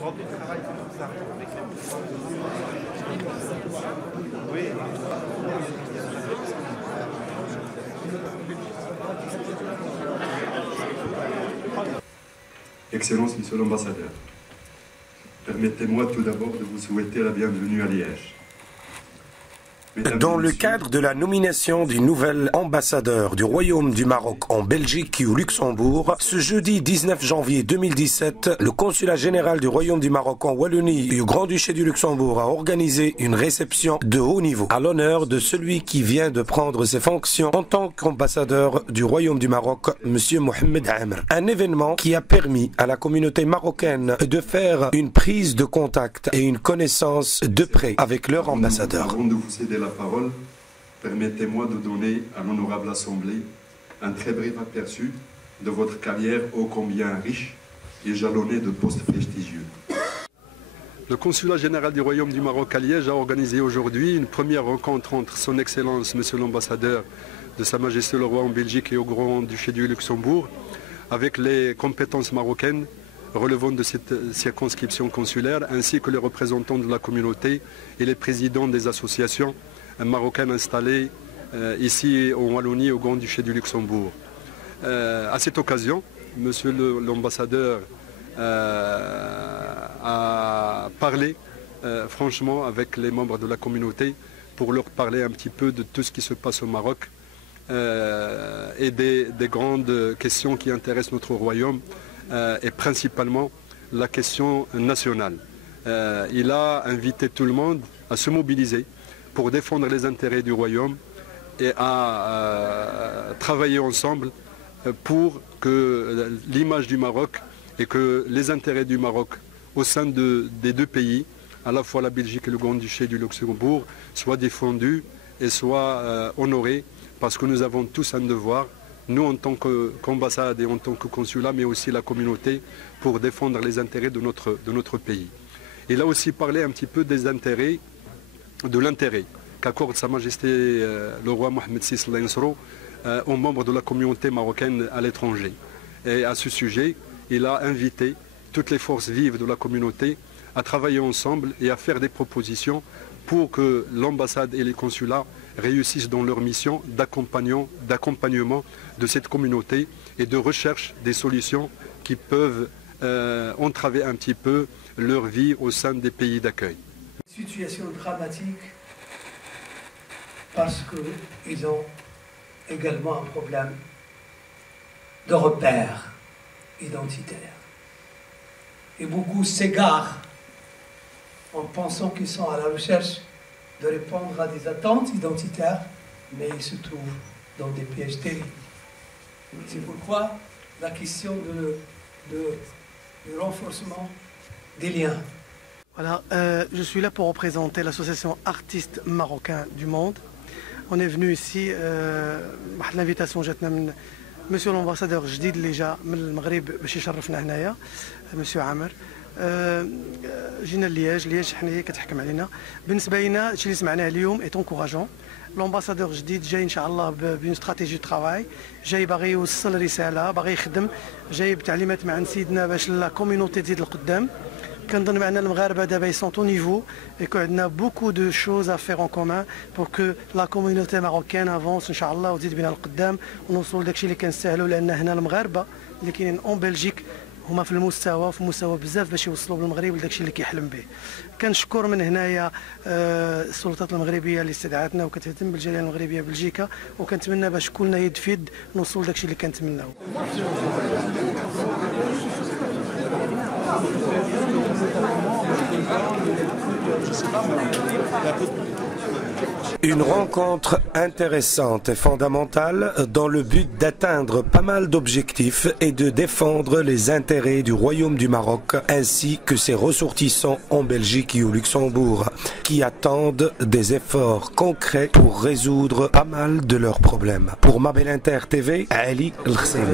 remplis de travail, c'est pour ça. Oui. Excellence, Monsieur l'Ambassadeur, permettez-moi tout d'abord de vous souhaiter la bienvenue à Liège. Dans le cadre de la nomination du nouvel ambassadeur du Royaume du Maroc en Belgique et au Luxembourg, ce jeudi 19 janvier 2017, le consulat général du Royaume du Maroc en Wallonie et au Grand-Duché du Luxembourg a organisé une réception de haut niveau à l'honneur de celui qui vient de prendre ses fonctions en tant qu'ambassadeur du Royaume du Maroc, M. Mohamed Amr. Un événement qui a permis à la communauté marocaine de faire une prise de contact et une connaissance de près avec leur ambassadeur. Avant de vous céder la parole, permettez-moi de donner à l'honorable Assemblée un très bref aperçu de votre carrière ô combien riche et jalonnée de postes prestigieux. Le consulat général du Royaume du Maroc à Liège a organisé aujourd'hui une première rencontre entre son Excellence, Monsieur l'Ambassadeur de Sa Majesté le Roi en Belgique et au Grand-Duché du Luxembourg, avec les compétences marocaines relevant de cette circonscription consulaire, ainsi que les représentants de la communauté et les présidents des associations marocaines installées ici en Wallonie et au Grand-Duché du Luxembourg. À cette occasion, Monsieur l'Ambassadeur a parlé franchement avec les membres de la communauté pour leur parler un petit peu de tout ce qui se passe au Maroc et des grandes questions qui intéressent notre royaume et principalement la question nationale. Il a invité tout le monde à se mobiliser pour défendre les intérêts du royaume et à travailler ensemble pour que l'image du Maroc et que les intérêts du Maroc au sein des deux pays, à la fois la Belgique et le Grand-Duché du Luxembourg, soient défendus et soient honorés, parce que nous avons tous un devoir, nous en tant qu'ambassade et en tant que consulat, mais aussi la communauté, pour défendre les intérêts de notre pays. Il a aussi parlé un petit peu des intérêts, de l'intérêt qu'accorde Sa Majesté le roi Mohamed VI Al-Nsro aux membres de la communauté marocaine à l'étranger. Et à ce sujet, il a invité toutes les forces vives de la communauté à travailler ensemble et à faire des propositions pour que l'ambassade et les consulats réussissent dans leur mission d'accompagnement de cette communauté et de recherche des solutions qui peuvent entraver un petit peu leur vie au sein des pays d'accueil. Situation dramatique parce qu'ils ont également un problème de repères identitaires. Et beaucoup s'égarent en pensant qu'ils sont à la recherche de répondre à des attentes identitaires, mais ils se trouvent dans des pièges terribles. C'est pourquoi la question du renforcement des liens. Voilà, je suis là pour représenter l'association Artistes Marocains du Monde. On est venu ici, l'invitation جاتنا من Monsieur l'ambassadeur جديد اللي جا من المغرب باش يشرفنا هنايا Monsieur عامر. جينا لياج حنا كتحكم علينا. بالنسبه لنا الشيء اللي سمعناه اليوم اي انكوراجون. لومباسادور جديد جاي ان شاء الله بون استراتيجي دو ترافاي، جاي باغي يوصل رساله، باغي يخدم، جاي بتعليمات من عند سيدنا باش لا كوميونيتي تزيد لقدام. كنظن معنا المغاربه دابا يسون او نيفو اي كو عندنا بوكو دو شوز ا فير ان كومان بور كو لا كوميونيتي ماروكان افونس ان شاء الله وتزيد بنا لقدام ونوصلوا لداكشي اللي كنستاهلوا، لان هنا المغاربه اللي كاينين اون بلجيك هما في مستوى بزاف باش يوصلوا بالمغرب لداكشي اللي كيحلم به. كنشكر من هنايا السلطات المغربيه اللي استدعتنا وكتهتم بالجاليه المغربيه بلجيكا، وكنتمنى باش كلنا يد في يد نوصلوا لداكشي اللي كنتمناو. Une rencontre intéressante et fondamentale dans le but d'atteindre pas mal d'objectifs et de défendre les intérêts du Royaume du Maroc ainsi que ses ressortissants en Belgique et au Luxembourg qui attendent des efforts concrets pour résoudre pas mal de leurs problèmes. Pour Mabel Inter TV, Ali El Khsem.